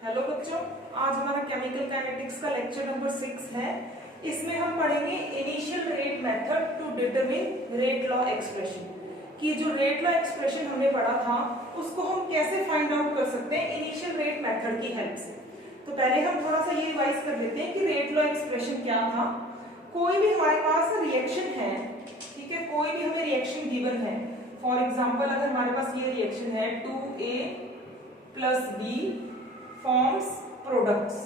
Hello बच्चों, आज हमारा केमिकल काइनेटिक्स का लेक्चर नंबर 6 है। इसमें हम पढ़ेंगे initial rate method to determine rate law expression. कि जो रेट लॉ एक्सप्रेशन हमने पढ़ा था उसको हम कैसे फाइंड आउट कर सकते हैं इनिशियल रेट मेथड की हेल्प से। तो पहले हम थोड़ा सा ये रिवाइज कर लेते हैं कि रेट लॉ एक्सप्रेशन क्या था। कोई भी हमारे पास रिएक्शन है, ठीक है, कोई भी हमें रिएक्शन गिवन है। फॉर एग्जाम्पल अगर हमारे पास ये रिएक्शन है 2A + B फॉर्म्स प्रोडक्ट्स।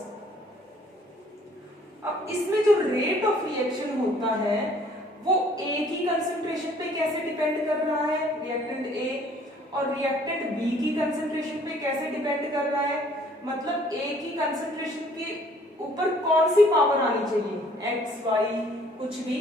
अब इसमें जो रेट ऑफ रिएक्शन होता है वो ए की कंसंट्रेशन पे कैसे डिपेंड कर रहा है, रिएक्टेंट ए, और रिएक्टेंट बी की कंसंट्रेशन पे कैसे डिपेंड कर रहा है। मतलब ए की कंसंट्रेशन के ऊपर कौन सी पावर आनी चाहिए, एक्स वाई कुछ भी,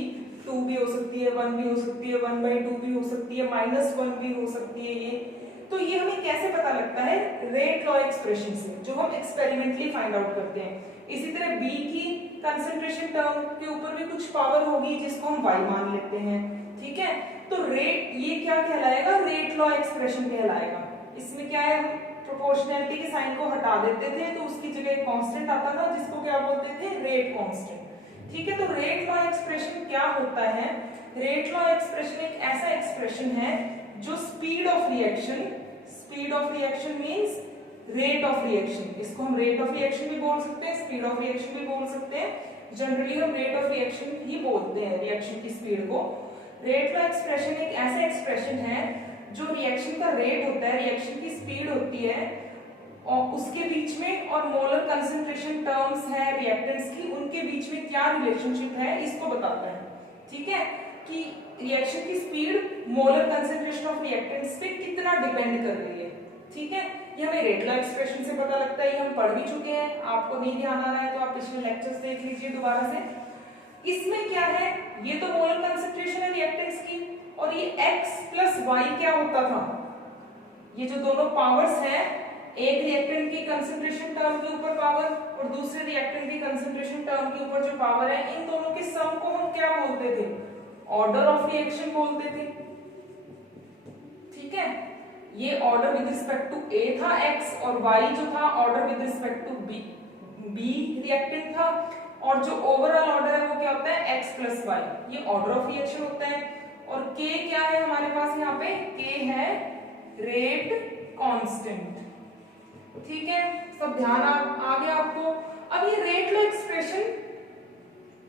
2 भी हो सकती है, 1 भी हो सकती है, 1/2 भी हो सकती है, -1 भी हो सकती है। ये तो ये हमें कैसे पता लगता है, रेट लॉ एक्सप्रेशन से, जो हम एक्सपेरिमेंटली फाइंड आउट करते हैं। इसी तरह बी की कंसंट्रेशन टर्म के ऊपर भी कुछ पावर होगी जिसको हम y मान लेते हैं, ठीक है। तो रेट ये क्या कहलाएगा, रेट लॉ एक्सप्रेशन कहलाएगा। इसमें क्या है, हम प्रोपोर्शनैलिटी के साइन को हटा देते थे तो उसकी जगह एक कांस्टेंट आता था जिसको क्या बोलते थे, रेट कांस्टेंट, ठीक है। तो रेट लॉ एक्सप्रेशन क्या होता है, रेट लॉ एक्सप्रेशन एक ऐसा एक्सप्रेशन है जो speed of reaction means rate of reaction, इसको हम रेट ऑफ रिएक्शन भी बोल सकते हैं, स्पीड ऑफ रिएक्शन भी बोल सकते हैं। जनरली हम रेट ऑफ रिएक्शन ही बोलते हैं रिएक्शन की स्पीड को। रेट लॉ एक्सप्रेशन एक ऐसा एक्सप्रेशन है जो रिएक्शन का रेट होता है, रिएक्शन की स्पीड होती है और उसके बीच में और मोलर कंसंट्रेशन टर्म्स है रिएक्टेंट्स की, उनके बीच में क्या रिलेशनशिप है इसको बताता है, ठीक है। कि रिएक्शन की speed molar concentration of reactants पे कितना डिपेंड कर रही है, ठीक है। ये हमें रेट लॉ एक्सप्रेशन से पता लगता है, ये हम पढ़ भी चुके हैं। आपको नहीं ध्यान आ रहा है तो आप पिछले लेक्चर्स देख लीजिए दोबारा से। इसमें क्या है, ये तो मोलर कंसंट्रेशन है रिएक्टेंट्स की, और ये x + y क्या होता था, ये जो दोनों पावर्स हैं, एक रिएक्टेंट की कंसंट्रेशन टर्म के ऊपर पावर और दूसरे रिएक्टेंट की कंसंट्रेशन टर्म के ऊपर जो पावर है, इन दोनों के सम को हम क्या बोलते थे, ऑर्डर ऑफ रिएक्शन बोलते थे, ठीक है। ये order with respect to a था x, और y जो था order with respect to b reactant था, और जो ओवरऑल ऑर्डर है वो क्या होता है, x + y, ये ऑर्डर ऑफ रिएक्शन होता है। और k क्या है हमारे पास यहाँ पे, k है रेट कांस्टेंट, ठीक है। सब ध्यान आ गया आपको। अब ये रेट लॉ एक्सप्रेशन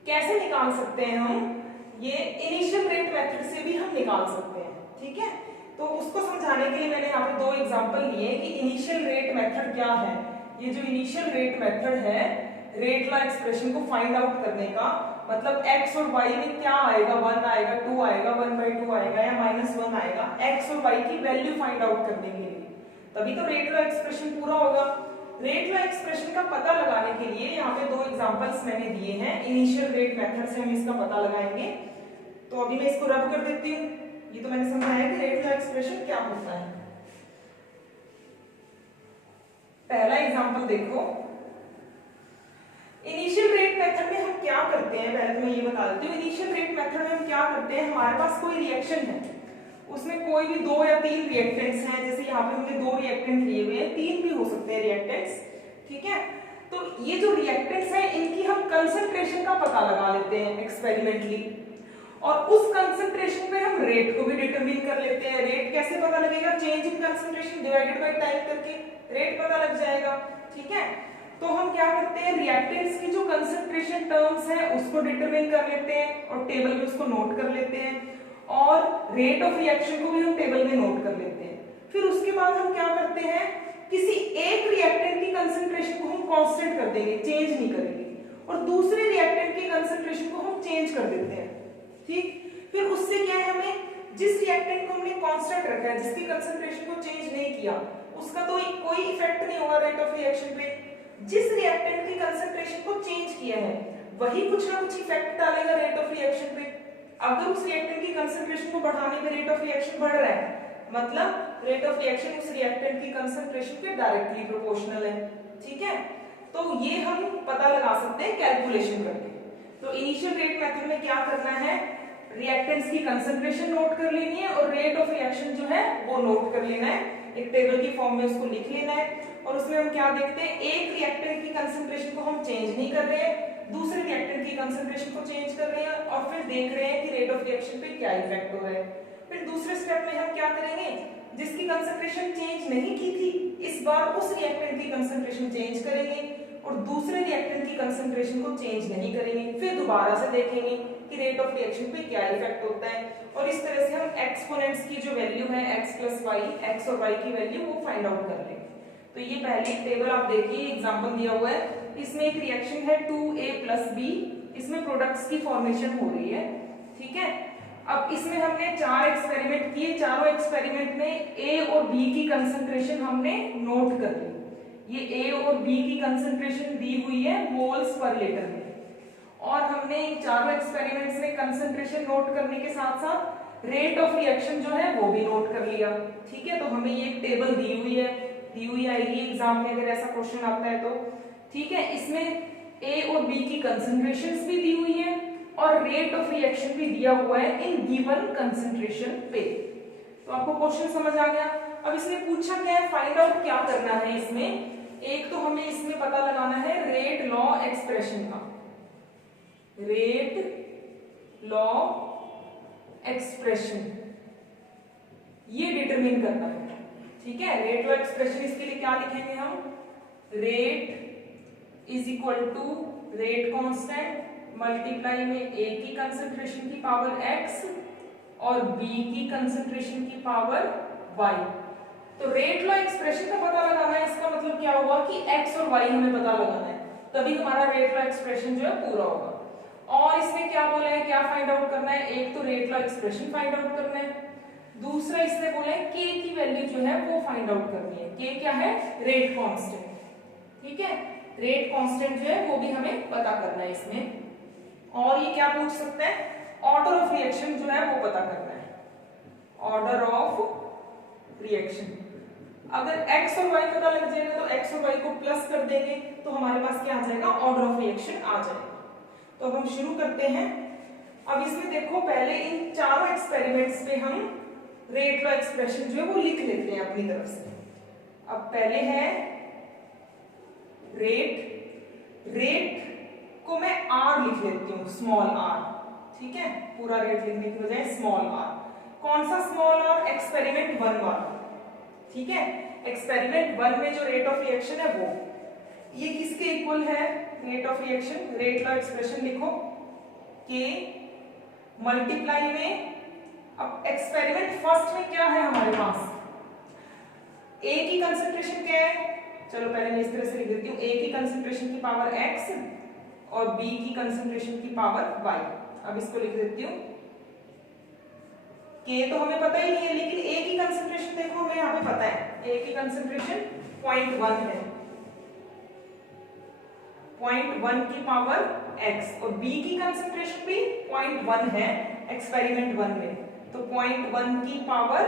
कैसे निकाल सकते हैं हम, ये इनिशियल रेट मेथड से भी हम निकाल सकते हैं, ठीक है। तो उसको समझाने के लिए मैंने यहाँ पे 2 एग्जांपल लिए कि इनिशियल रेट मेथड क्या है। ये जो इनिशियल रेट मेथड है रेट लॉ एक्सप्रेशन को फाइंड आउट करने का, मतलब x और y में क्या आएगा, 1 आएगा, 2 आएगा, 1/2 आएगा या -1 आएगा, x और y की वैल्यू फाइंड आउट करने के लिए, तभी तो रेट लॉ एक्सप्रेशन पूरा होगा। रेट लॉ एक्सप्रेशन का पता लगाने के लिए यहाँ पे 2 एग्जांपल्स मैंने दिए हैं। इनिशियल रेट मेथड से हम इसका पता लगाएंगे। तो अभी मैं इसको रब कर देती हूँ। ये तो मैंने समझाया कि रेट लॉ एक्सप्रेशन क्या होता है। पहला एग्जांपल देखो, इनिशियल रेट मेथड में हम क्या करते हैं, पहले तो मैं ये बता देती हूँ। इनिशियल रेट मेथड में हम क्या करते हैं, हमारे पास कोई रिएक्शन है, उसमें कोई भी 2 या 3 रिएक्टेंट्स हैं, जैसे यहाँ पे हमने 2 रिएक्टेंट लिए हुए हैं, 3 भी हो सकते हैं रिएक्टेंट्स, ठीक है। तो ये जो रिएक्टेंट्स हैं इनकी हम कंसंट्रेशन का पता लगा लेते हैं एक्सपेरिमेंटली, और उस कंसंट्रेशन पे हम रेट को भी डिटरमिन कर लेते हैं। रेट कैसे पता लगेगा, change in concentration divided by time करके रेट पता लग जाएगा, ठीक है। तो हम क्या करते हैं, रिएक्टेंट्स की जो कंसंट्रेशन टर्म्स हैं उसको डिटरमिन कर लेते हैं और टेबल में उसको नोट कर लेते हैं, और रेट ऑफ रिएक्शन को भी हम टेबल में नोट कर लेते हैं। फिर उसके बाद हम क्या करते हैं, किसी एक रिएक्टेंट की कंसंट्रेशन को हम कांस्टेंट कर देंगे, चेंज नहीं करेंगे, और दूसरे रिएक्टेंट की कंसंट्रेशन को हम चेंज कर देते हैं, ठीक। फिर उससे क्या है, हमें जिस रिएक्टेंट को हमने कांस्टेंट रखा है, जिसकी कंसंट्रेशन को चेंज नहीं किया, उसका तो कोई इफेक्ट नहीं होगा रेट ऑफ रिएक्शन पे। जिस रिएक्टेंट की कंसंट्रेशन को चेंज किया है वही कुछ ना कुछ इफेक्ट डालेगा रेट ऑफ रिएक्शन पे। अगर उस रिएक्टेंट की कंसंट्रेशन को बढ़ाने पे रेट ऑफ रिएक्शन बढ़ रहा है, मतलब रेट ऑफ रिएक्शन उस रिएक्टेंट की कंसंट्रेशन पे डायरेक्टली प्रोपोर्शनल है, ठीक है। तो ये हम पता लगा सकते हैं कैलकुलेशन करके। तो इनिशियल रेट मेथड में क्या करना है, रिएक्टेंट्स की कंसंट्रेशन नोट कर लेनी है और रेट ऑफ रिएक्शन जो है वो नोट कर लेना है। एक टेबल की फॉर्म में उसको लिख लेना है। और उसमें हम क्या देखते हैं, एक रिएक्टेंट की कंसंट्रेशन को हम चेंज नहीं कर रहे हैं, दूसरे रिएक्टेंट की कंसंट्रेशन को चेंज कर रहे हैं और फिर देख रहे हैं कि रेट ऑफ रिएक्शन पे क्या इफेक्ट हो रहा है। फिर दूसरे स्टेप में हम क्या करेंगे, जिसकी कंसंट्रेशन चेंज नहीं की थी इस बार उस रिएक्टेंट की कंसंट्रेशन चेंज करेंगे और दूसरे रिएक्टेंट की कंसंट्रेशन को चेंज नहीं करेंगे। फिर दोबारा से देखेंगे कि रेट ऑफ रिएक्शन पे क्या इफेक्ट होता है और इस तरह से हम एक्सपोनेंट्स की जो वैल्यू है x प्लस वाई, एक्स और y की वैल्यू वो फाइंड आउट कर लेंगे। तो ये पहले टेबल आप देखिए, एग्जांपल दिया हुआ है, इसमें एक रिएक्शन है 2a प्लस b, इसमें प्रोडक्ट्स की फॉर्मेशन हो रही है, ठीक है। अब इसमें हमने 4 एक्सपेरिमेंट किए, चारों एक्सपेरिमेंट में a और b की कंसंट्रेशन हमने नोट कर ली। ये a और b की कंसंट्रेशन दी हुई है मोल्स पर लीटर में और हमने इन चारों एक्सपेरिमेंट्स में कंसंट्रेशन नोट करने के साथ साथ रेट ऑफ रिएक्शन जो है वो भी नोट कर लिया, ठीक है। तो हमें ये टेबल दी हुई आएगी एग्जाम में अगर ऐसा क्वेश्चन आता है तो, ठीक है। इसमें a और b की कंसंट्रेशंस भी दी हुई है और रेट ऑफ रिएक्शन भी दिया हुआ है इन गिवन कंसंट्रेशन पे। तो आपको क्वेश्चन समझ आ गया। अब इसने पूछा क्या है, फाइंड आउट क्या करना है इसमें। एक तो हमें इसमें पता लगाना है रेट लॉ एक्सप्रेशन का, रेट लॉ एक्सप्रेशन ये डिटरमिन करना है, ठीक है। रेट लॉ एक्सप्रेशन इसके लिए क्या लिखेंगे हम, rate is equal to rate constant multiply में a की कंसंट्रेशन की पावर x और b की कंसंट्रेशन की पावर y। तो रेट लॉ एक्सप्रेशन का पता लगाना है, इसका मतलब क्या हुआ कि x और y हमें पता लगाना है, तभी हमारा रेट लॉ एक्सप्रेशन जो है पूरा होगा। और इसमें क्या बोला है, क्या फाइंड आउट करना है, एक तो rate law expression find out करना है, दूसरा इसने बोला है k की वैल्यू जो है वो फाइंड आउट करनी है। k क्या है, रेट कांस्टेंट, ठीक है। रेट कांस्टेंट जो है वो भी हमें पता करना है इसमें। और ये क्या पूछ सकते हैं, ऑर्डर ऑफ रिएक्शन जो है वो पता करना है, ऑर्डर ऑफ रिएक्शन। अगर x और y पता लग जाएगा तो x और y को प्लस कर देंगे तो हमारे पास क्या आ जाएगा, ऑर्डर ऑफ रिएक्शन आ जाएगा। तो अब हम शुरू करते हैं। अब इसमें देखो पहले इन चारों एक्सपेरिमेंट्स पे हम रेट लॉ एक्सप्रेशन जो है वो लिख लेते हैं अपनी तरफ से। अब पहले है रेट को मैं r लिख लेती हूँ, स्मॉल r, ठीक है। पूरा रेट लिखने की बजाय स्मॉल r। कौन सा स्मॉल r, एक्सपेरिमेंट 1 वाला, ठीक है। एक्सपेरिमेंट 1 में जो रेट ऑफ रिएक्शन है वो ये किसके इक्वल है, rate of reaction, rate law expression लिखो k मल्टीप्लाई में, अब एक्सपेरिमेंट फर्स्ट में क्या है हमारे पास, a की कंसंट्रेशन क्या है, चलो पहले मैं इस तरह से लिख देती हूँ, a की कंसंट्रेशन की पावर x और b की कंसंट्रेशन की पावर y। अब इसको लिख देती हूँ, k तो हमें पता ही नहीं है लेकिन a की कंसंट्रेशन देखो हमें यहाँ पे पता है, a की कंसंट्रेशन 0.1 है, 0.1 की पावर x और b की कंसंट्रेशन भी 0.1 है एक्सपेरिमेंट 1 में, तो 0.1 की पावर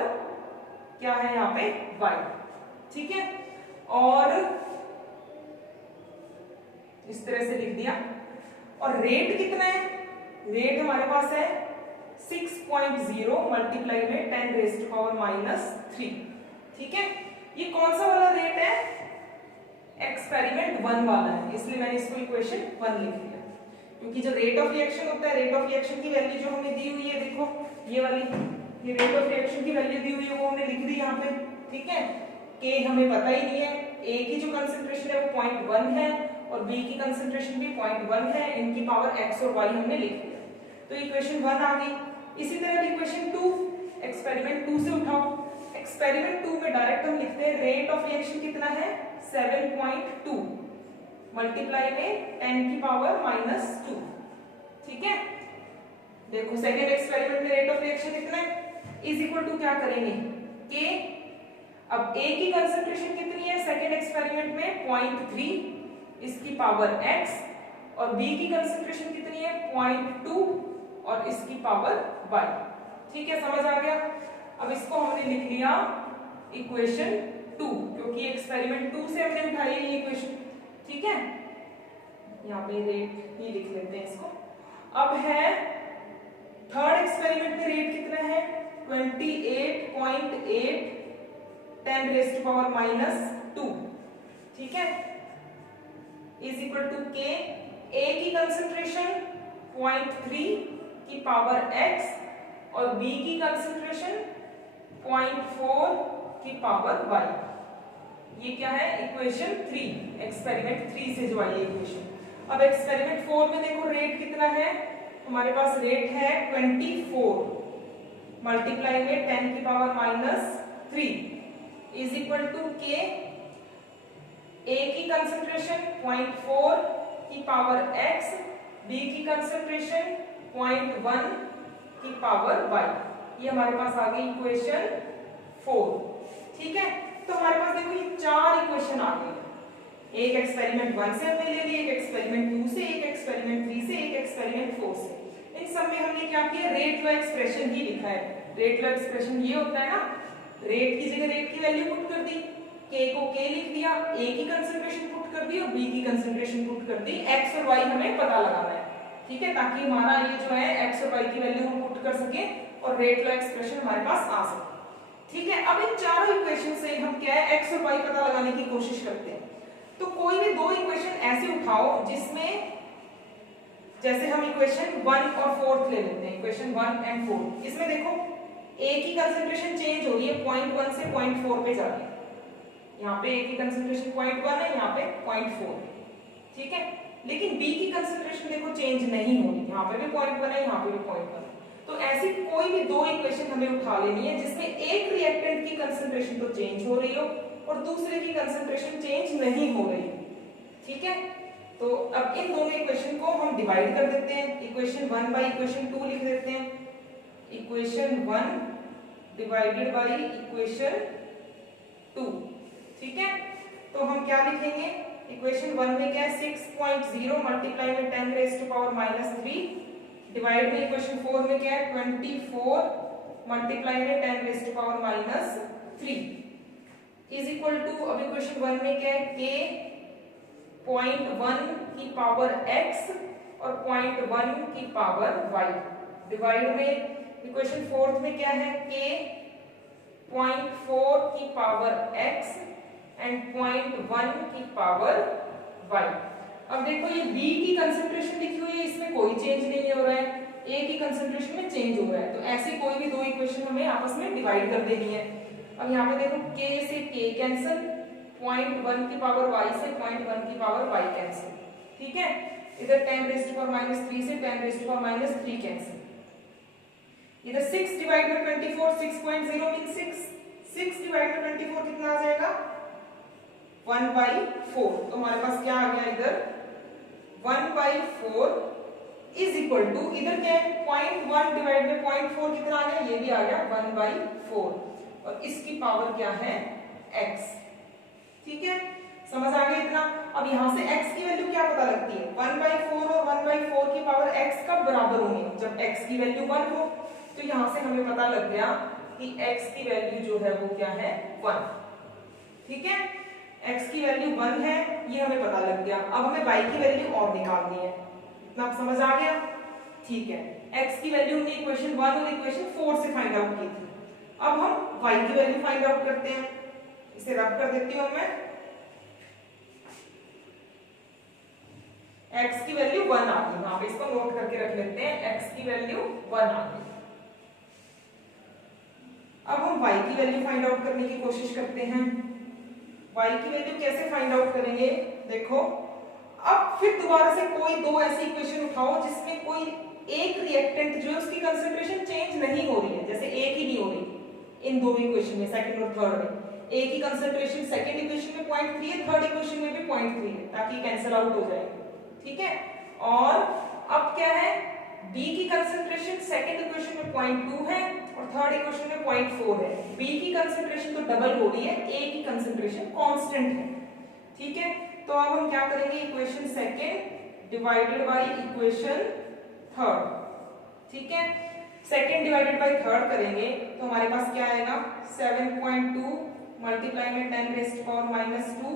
क्या है यहाँ पे y, ठीक है। और इस तरह से लिख दिया। और रेट कितना है, रेट हमारे पास है 6.0 मल्टीप्लाई में 10 रेज़ टू पावर -3, ठीक है। ये कौन सा वाला रेट है, एक्सपेरिमेंट 1 वाला है, इसलिए मैंने इसको इक्वेशन 1 लिख दिया। क्योंकि जो रेट ऑफ रिएक्शन होता है, रेट ऑफ रिएक्शन की वैल्यू जो हमें दी हुई है, देखो ये वाली, ये रेट ऑफ रिएक्शन की वैल्यू दी हुई है वो हमने लिख दी यहाँ पे, ठीक है। k हमें पता ही नहीं है, a की जो कंसंट्रेशन है वो 0.1 है और b की कंसंट्रेशन भी 0.1 है, इनकी पावर x और y हमने लिख दिया, तो इक्वेशन 1 आ गई। इसी तरह इक्वेशन 2, एक्सपेरिमेंट 2 से उठाओ। एक्सपेरिमेंट 2 में डायरेक्ट हम लिखते हैं रेट ऑफ रिएक्शन कितना है 7.2 मल्टीप्लाई में 10 की पावर -2, ठीक है। देखो सेकेंड एक्सपेरिमेंट में रेट ऑफ रिएक्शन कितना है, इज इक्वल टू क्या करेंगे k। अब a की कंसंट्रेशन कितनी है सेकेंड एक्सपेरिमेंट में 0.3, इसकी पावर x और b की कंसंट्रेशन कितनी है 0.2 और इसकी पावर y, ठीक है। समझ आ गया। अब इसको हमने लिख लिया इक्वेशन 2, क्योंकि एक्सपेरिमेंट 2 से हमने उठाई है ये इक्वेशन, ठीक है। यहाँ पे रेट ही लिख लेते हैं इसको। अब है थर्ड एक्सपेरिमेंट में रेट कितना है 28.8 10 रेज टू पावर -2, ठीक है, इज इक्वल टू के, ए की कंसंट्रेशन 0.3 की पावर x और बी की कंसंट्रेशन 0.4 की पावर y। ये क्या है, इक्वेशन 3, एक्सपेरिमेंट 3 से जो आई है इक्वेशन। अब एक्सपेरिमेंट 4 में देखो रेट कितना है, हमारे पास रेट है 24 मल्टीप्लाई में 10 की पावर -3 इज इक्वल टू के, ए की कंसंट्रेशन 0.4 की पावर x, बी की कंसंट्रेशन 0.1 की पावर y। ये हमारे पास आ गई इक्वेशन 4, ठीक है। तो हमारे पास देखो ये 4 इक्वेशन आ गई, एक एक्सपेरिमेंट 1 से हमने ले ली, एक एक्सपेरिमेंट 2 से, एक एक्सपेरिमेंट 3 से, एक एक्सपेरिमेंट 4 से। इन सब में हमने क्या किया, रेट व एक्सप्रेशन ही लिखा है। रेट व एक्सप्रेशन ये होता है ना, रेट की जगह रेट की वैल्यू पुट कर दी, के को के लिख दिया, ए की कंसंट्रेशन पुट कर दी और बी की कंसंट्रेशन पुट कर दी, एक्स और वाई हमें पता लगाना है, ठीक है, ताकि हमारा ये जो है एक्स और वाई की वैल्यू हम पुट कर सके और रेट व एक्सप्रेशन हमारे पास आ सके, ठीक है। अब इन चारों इक्वेशन से हम क्या है, एक्स और वाई पता लगाने की कोशिश करते हैं। तो कोई भी दो इक्वेशन ऐसे उठाओ जिसमें, जैसे हम इक्वेशन 1 और 4 ले लेते हैं, इक्वेशन 1 एंड 4, इसमें देखो ए की कंसंट्रेशन चेंज हो रही है 0.1 से 0.4 पे जा रही है, यहाँ पे ए की कंसंट्रेशन 0.1 है, यहाँ पे 0.4, ठीक है। लेकिन बी की कंसंट्रेशन देखो चेंज नहीं हो रही, यहाँ पे भी 0.1 है, यहाँ पे भी 0.1। तो ऐसी कोई भी दो इक्वेशन हमें उठा लेनी है जिसमें एक रिएक्टेंट की कंसंट्रेशन तो चेंज हो रही हो और दूसरे की कंसंट्रेशन चेंज नहीं हो रही, ठीक है। तो अब इन दोनों इक्वेशन को हम डिवाइड कर देते हैं, इक्वेशन 1 बाय इक्वेशन 2 लिख देते हैं, इक्वेशन 1 डिवाइडेड बाय इक्वेशन 2, ठीक है। तो हम क्या लिखेंगे, इक्वेशन 1 में क्या है 6.0 मल्टीप्लाई में 10 रेज टू पावर -3 डिवाइड में इक्वेशन 4 में क्या है 24 मल्टीप्लाई में 10 raise to power -3 is equal to, अब इक्वेशन 1 में क्या है के 0.1 की पावर x और 0.1 की पावर y, डिवाइड में इक्वेशन 4 में क्या है के 0.4 की पावर x एंड 0.1 की पावर y। अब देखो ये B की कंसंट्रेशन लिखी हुई है, इसमें कोई चेंज नहीं हो रहा है, A की कंसंट्रेशन में चेंज हो रहा है, तो ऐसे कोई भी दो इक्वेशन हमें आपस में डिवाइड कर देनी है। अब यहाँ पे देखो K से K कैंसिल, 0.1 की पावर Y से 0.1 की पावर Y कैंसिल, ठीक है। इधर 10 रेज टू पावर -3 से 10 रेज टू पावर -3 कैंसिल, इधर 6 डिवाइड में 24, 6.0 मीन 6, 6 डिवाइड में 24 कितना आ जाएगा 1/4। तो हमारे पास क्या आ गया इधर 1/4 इज इक्वल टू, इधर क्या है 0.1 डिवाइड में 0.4 कितना आ गया, ये भी आ गया 1/4 और इसकी पावर क्या है x, ठीक है। समझ आ गया इतना। अब यहाँ से x की वैल्यू क्या पता लगती है, 1/4 और 1/4 की पावर x कब बराबर होंगे, जब x की वैल्यू 1 हो। तो यहाँ से हमें पता लग गया कि x की वैल्यू जो है वो क्या है 1, ठीक है। x की वैल्यू 1 है, ये हमें पता लग गया। अब हमें y की वैल्यू और निकालनी है, इतना समझ आ गया, ठीक है। x की वैल्यू हमने इक्वेशन 1 और इक्वेशन 4 से फाइंड आउट की थी। अब हम y की वैल्यू फाइंड आउट करते हैं, इसे रब कर देती हूं मैं, x की वैल्यू 1 आ गई, वहां पे इसको नोट करके रख लेते हैं, x की वैल्यू 1 आ गई। अब हम y की वैल्यू फाइंड आउट करने की कोशिश करते हैं। y की वैल्यू कैसे फाइंड आउट करेंगे, देखो अब फिर दोबारा से कोई दो ऐसी इक्वेशन उठाओ जिसमें कोई एक रिएक्टेंट जो है उसकी कंसंट्रेशन चेंज नहीं हो रही है, जैसे एक ही नहीं हो रही इन दो इक्वेशन में, सेकंड और थर्ड में। ए की कंसंट्रेशन सेकंड इक्वेशन में 0.3 है, थर्ड इक्वेशन में भी 0.3 है, ताकि कैंसिल आउट हो जाए, ठीक है। और अब क्या है, बी की कंसंट्रेशन सेकंड इक्वेशन में 0.2 है और थर्ड इक्वेशन में 0.4 है। बी की कंसंट्रेशन तो डबल हो रही है, ए की कंसंट्रेशन कांस्टेंट है, ठीक है। तो अब हम क्या करेंगे, equation second divided by equation third, ठीक है। सेकंड डिवाइडेड बाय थर्ड करेंगे तो हमारे पास क्या आएगा 7.2 मल्टीप्लाई में 10 रेज़ टू पावर -2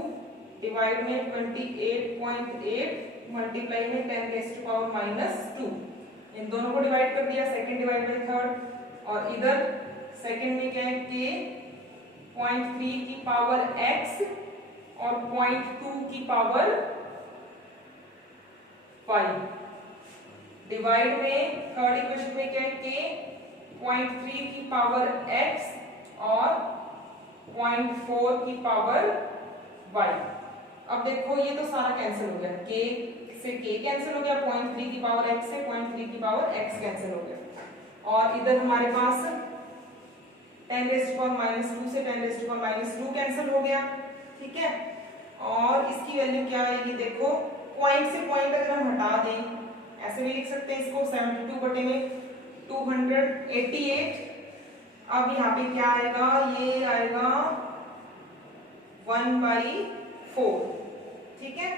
डिवाइड में 28.8 मल्टीप्लाई में 10 रेज़ टू पावर -2। इन दोनों को डिवाइड कर दिया, सेकंड डिवाइड बाय थर्ड, और इधर सेकंड में क्या है k 0.3 की पावर x और 0.2 की पावर y। डिवाइड में थर्ड इक्वेशन में क्या है, k 0.3 की पावर x और 0.4 की पावर y। अब देखो ये तो सारा कैंसिल हो गया, k से k कैंसिल हो गया, 0.3 की पावर x से 0.3 की पावर x कैंसिल हो गया, और इधर हमारे पास 10⁻⁻2 से 10⁻⁻2 कैंसिल हो गया, ठीक है। और इसकी वैल्यू क्या आएगी, देखो पॉइंट से पॉइंट अगर हम हटा दें, ऐसे भी लिख सकते हैं इसको 72 बटे में 288। अब यहाँ पे क्या आएगा, ये आएगा 1/4, ठीक है।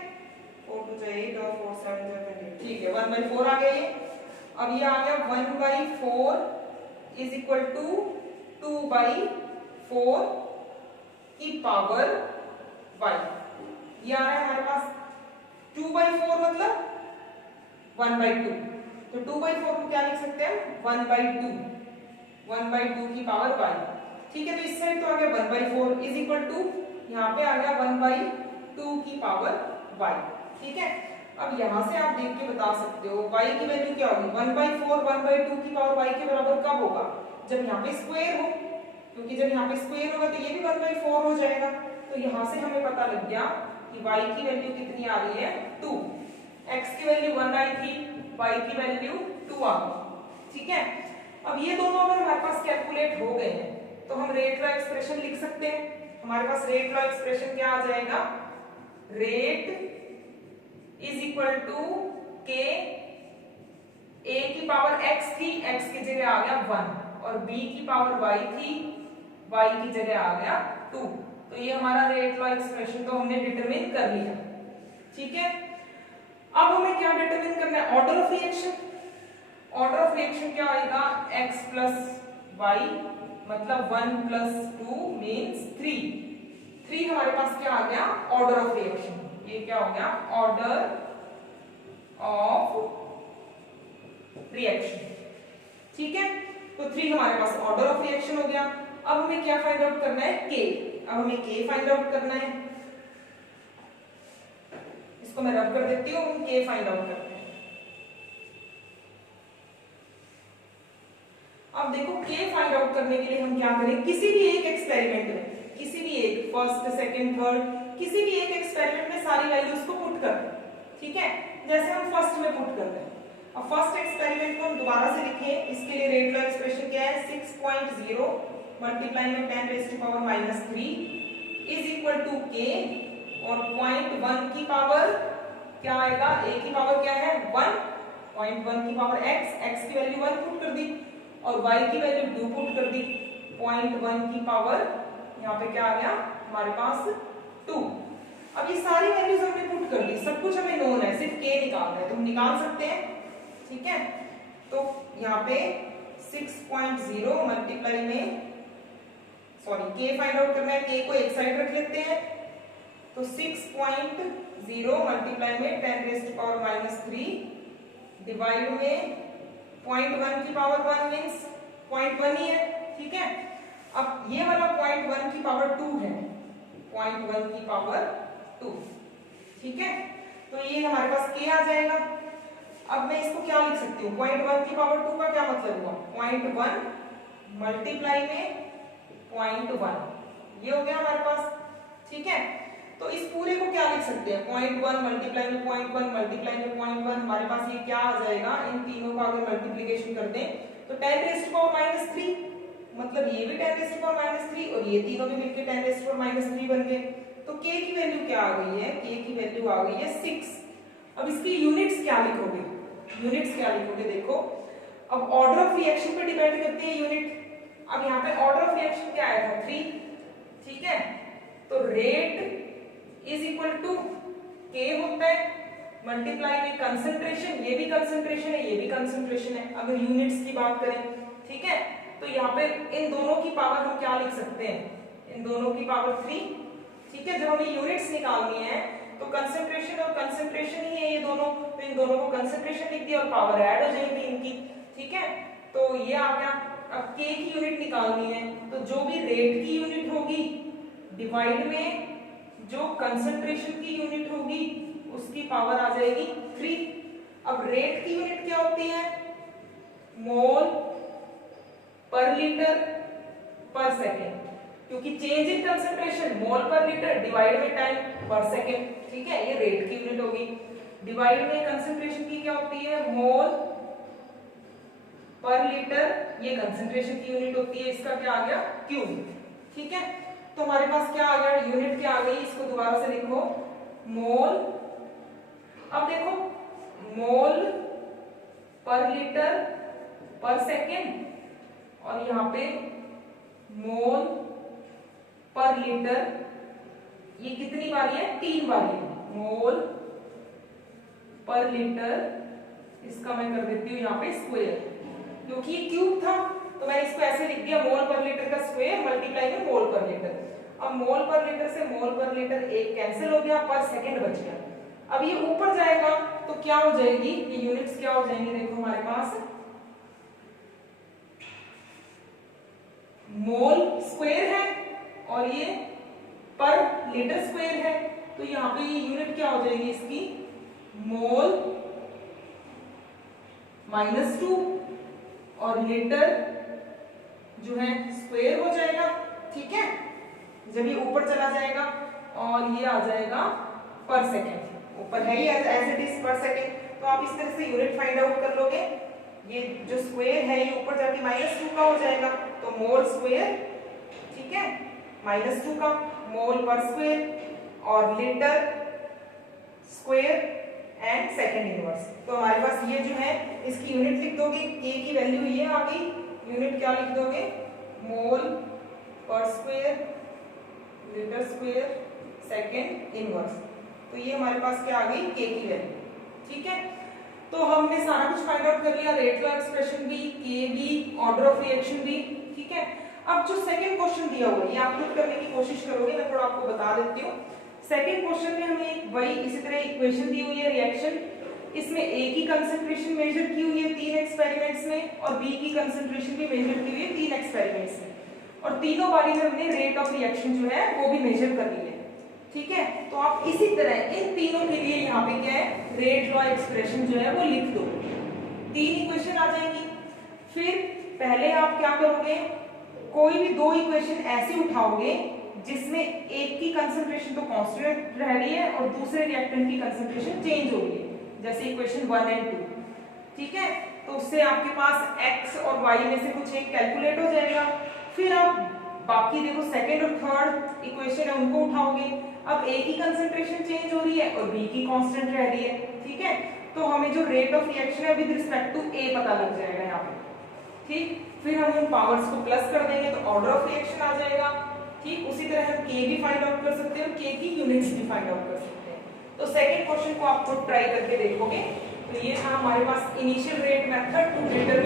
4 2 8 और 4 7 8, ठीक है, 1/4 आ गया ये। अब ये आ गया 1/4 इज इक्वल टू 2/4 की पावर y। ये आ रहा है हमारे पास 2/4 मतलब 1/2, तो 2/4 को क्या लिख सकते हैं, 1/2 की पावर y, ठीक है। तो इस साइड तो आ गया 1/4 इज इक्वल टू, यहाँ पे आ गया 1/2 की पावर y, ठीक है। अब यहाँ से आप देख के बता सकते हो y की वैल्यू क्या होगी, 1/4 1/2 की पावर y के बराबर कब होगा, जब यहाँ पे स्क्वायर हो, क्योंकि जब यहाँ पे स्क्वायर होगा तो ये भी 1/4 हो जाएगा। तो यहाँ से हमें पता लग गया कि y की वैल्यू कितनी आ रही है, 2। x की वैल्यू 1 आई थी, y की वैल्यू 2 आ गई, ठीक है। अब ये दोनों अगर हमारे पास कैलकुलेट हो गए हैं तो हम रेट लॉ एक्सप्रेशन लिख सकते हैं। हमारे पास रेट लॉ एक्सप्रेशन क्या आ जाएगा, rate is equal to k, a की पावर x थी, x की जगह आ गया 1, और b की पावर y थी, y की जगह आ गया 2। तो ये हमारा रेट लॉ एक्सप्रेशन तो हमने डिटरमिन कर लिया, ठीक है। अब हमें क्या डिटरमिन करना है, order of reaction. Order of reaction क्या आएगा, x प्लस y मतलब 1 प्लस 2 मीन्स 3 हमारे पास क्या आ गया, ऑर्डर ऑफ रिएक्शन। ये क्या हो गया, ऑर्डर ऑफ रिएक्शन, ठीक है। तो 3 हमारे पास ऑर्डर ऑफ रिएक्शन हो गया। अब हमें क्या फाइंड आउट करना है, k। अब हमें k फाइंड आउट करना है, इसको मैं रब कर देती हूँ, हम k फाइंड आउट करते हैं। अब देखो k फाइंड आउट करने के लिए हम क्या करें, किसी भी एक एक्सपेरिमेंट में, किसी भी एक फर्स्ट सेकंड थर्ड किसी भी एक एक्सपेरिमेंट में सारी वैल्यूज को पुट कर, ठीक है। जैसे हम फर्स्ट में पुट कर रहे हैं, अब फर्स्ट एक्सपेरिमेंट को हम दोबारा से लिखें, इसके लिए रेट लॉ एक्सप्रेशन क्या है, 6.0 मल्टीप्लाई में 10⁻³ इज इक्वल टू k, और 0.1 की पावर क्या आएगा, a की पावर क्या है 1, 0.1 की पावर x की वैल्यू 1 पुट कर दी, और y की वैल्यू 2 पुट कर दी, 0.1 की पावर यहाँ पे क्या आ गया हमारे पास 2। अब ये सारी वैल्यूज हमने पुट कर दी, सब कुछ हमें नोन है, सिर्फ k निकालना है, तो हम निकाल सकते हैं, ठीक है। तो यहाँ पे 6.0 मल्टीप्लाई में k फाइंड आउट करना है, k को एक साइड रख लेते हैं, तो 6.0 मल्टीप्लाई में 10⁻³ डिवाइड में 0.1 की पावर 1 मीन्स 0.1 ही है, ठीक है। अब ये वाला 0.1 की पावर 2 है, 0.1 की पावर 2, ठीक है। तो ये हमारे पास k आ जाएगा। अब मैं इसको क्या लिख सकती हूँ, 0.1 की पावर 2 का क्या मतलब हुआ, 0.1 मल्टीप्लाई में 0.1, ये हो गया हमारे पास, ठीक है। तो इस पूरे को क्या लिख सकते हैं, 0.1 मल्टीप्लाई में 0.1 मल्टीप्लाई में 0.1, हमारे पास ये क्या आ जाएगा, इन तीनों का अगर मल्टीप्लिकेशन कर दें तो 10⁻³ मतलब ये भी 10⁻³ और ये तीनों भी मिलकर 10⁻³ बन गए। तो k की वैल्यू क्या आ गई है, k की वैल्यू आ गई है 6। अब इसकी यूनिट्स क्या लिखोगे, यूनिट्स क्या लिखोगे, देखो अब ऑर्डर ऑफ रिएक्शन पे डिपेंड करती है यूनिट। अब यहाँ पे ऑर्डर ऑफ रिएक्शन क्या आया था 3, ठीक है। तो rate is equal to k होता है मल्टीप्लाई में कंसंट्रेशन, ये भी कंसंट्रेशन है, ये भी कंसंट्रेशन है, अगर यूनिट्स की बात करें, ठीक है। तो यहाँ पे इन दोनों की पावर हम क्या लिख सकते हैं, इन दोनों की पावर 3, ठीक है। जब हमें यूनिट्स निकालनी है तो कंसंट्रेशन और कंसंट्रेशन ही है ये दोनों, तो इन दोनों को कंसंट्रेशन लिख दिया और पावर ऐड हो जाएगी इनकी, ठीक है। तो ये आ गया अब K की यूनिट निकालनी है, तो जो भी रेट की यूनिट होगी डिवाइड में जो कंसंट्रेशन की यूनिट होगी उसकी पावर आ जाएगी 3। अब रेट की यूनिट क्या होती है? मोल पर लीटर पर सेकेंड, क्योंकि चेंज इन कंसंट्रेशन मोल पर लीटर डिवाइड में टाइम पर सेकेंड, ठीक है, ये रेट की यूनिट होगी। डिवाइड में कंसंट्रेशन की क्या होती है? मोल पर लीटर, ये कंसंट्रेशन की यूनिट होती है, इसका क्या आ गया? क्यू, ठीक है। तो हमारे पास क्या आ गया? यूनिट क्या आ गई? इसको दोबारा से लिखो, मोल। अब देखो मोल पर लीटर पर सेकेंड, और यहाँ पे मोल पर लीटर, ये कितनी बारी है? 3 बारी है। मोल पर लीटर, इसका मैं कर देती हूँ यहाँ पे स्क्वायर, क्योंकि ये क्यूब था तो मैंने इसको ऐसे लिख दिया, मोल पर लीटर का स्क्वायर मल्टीप्लाई में मोल पर लीटर। अब मोल पर लीटर से मोल पर लीटर एक कैंसिल हो गया, पर सेकेंड बच गया। अब ये ऊपर जाएगा तो क्या हो जाएगी? ये यूनिट्स क्या हो जाएंगी? देखो हमारे पास मोल स्क्वायर है और ये पर लीटर स्क्वायर है, तो यहाँ पे ये यूनिट क्या हो जाएगी इसकी? मोल -2 और लीटर जो है स्क्वायर हो जाएगा, ठीक है, जब ये ऊपर चला जाएगा, और ये आ जाएगा पर सेकेंड, ऊपर है ही एज इट इज पर सेकेंड। तो आप इस तरह से यूनिट फाइंड आउट कर लोगे। ये जो स्क्वायर है ये ऊपर जाके -2 का हो जाएगा, तो मोल स्क्वायर, ठीक है, -2 का मोल पर स्क्वायर और litre square and second inverse. तो हमारे पास ये जो है इसकी यूनिट लिख दोगे, K की वैल्यू ये आ गई, यूनिट क्या लिख दोगे? मोल पर square litre square second inverse. तो ये हमारे पास क्या आ गई? K की वैल्यू, ठीक है। तो हमने सारा कुछ फाइंड आउट कर लिया, रेट लॉ एक्सप्रेशन भी, K भी, ऑर्डर ऑफ रिएक्शन भी, ठीक है। अब जो सेकंड क्वेश्चन दिया हुआ है ये आप खुद करने की कोशिश करोगे, मैं थोड़ा आपको बता देती हूँ। सेकंड क्वेश्चन में हमें एक वही इसी तरह इक्वेशन दी हुई है रिएक्शन, इसमें A की कंसंट्रेशन मेजर की हुई है 3 एक्सपेरिमेंट्स में, और B की कंसंट्रेशन भी मेजर की हुई है 3 एक्सपेरिमेंट्स में, और तीनों बारी में हमने रेट ऑफ रिएक्शन जो है वो भी मेजर कर ली है, ठीक है। तो आप इसी तरह इन तीनों के लिए यहाँ पे क्या है? रेट लॉ एक्सप्रेशन जो है वो लिख दो, 3 इक्वेशन आ जाएंगी। फिर पहले आप क्या करोगे? कोई भी 2 इक्वेशन ऐसी उठाओगे जिसमें एक की कंसंट्रेशन तो कांस्टेंट रह रही है और दूसरे रिएक्टेंट की कंसंट्रेशन चेंज हो रही है, जैसे इक्वेशन 1 और 2, ठीक है। तो उससे आपके पास x और y में से कुछ एक कैलकुलेट हो जाएगा। फिर आप बाकी देखो सेकंड और थर्ड इक्वेशन है उनको उठाओगे, अब A की कंसंट्रेशन चेंज हो रही है और B की कांस्टेंट रह रही है, ठीक है। तो हमें जो रेट ऑफ रिएक्शन है विद रिस्पेक्ट टू A पता लग जाएगा यहाँ पे, ठीक। फिर हम उन पावर्स को प्लस कर देंगे तो ऑर्डर ऑफ रिएक्शन आ जाएगा, ठीक। उसी तरह हम K भी फाइंड आउट कर सकते हैं और K की यूनिट्स भी फाइंड आउट कर सकते हैं। तो सेकंड क्वेश्चन को आप खुद ट्राई करके देखोगे। तो ये था हमारे पास initial rate method to greater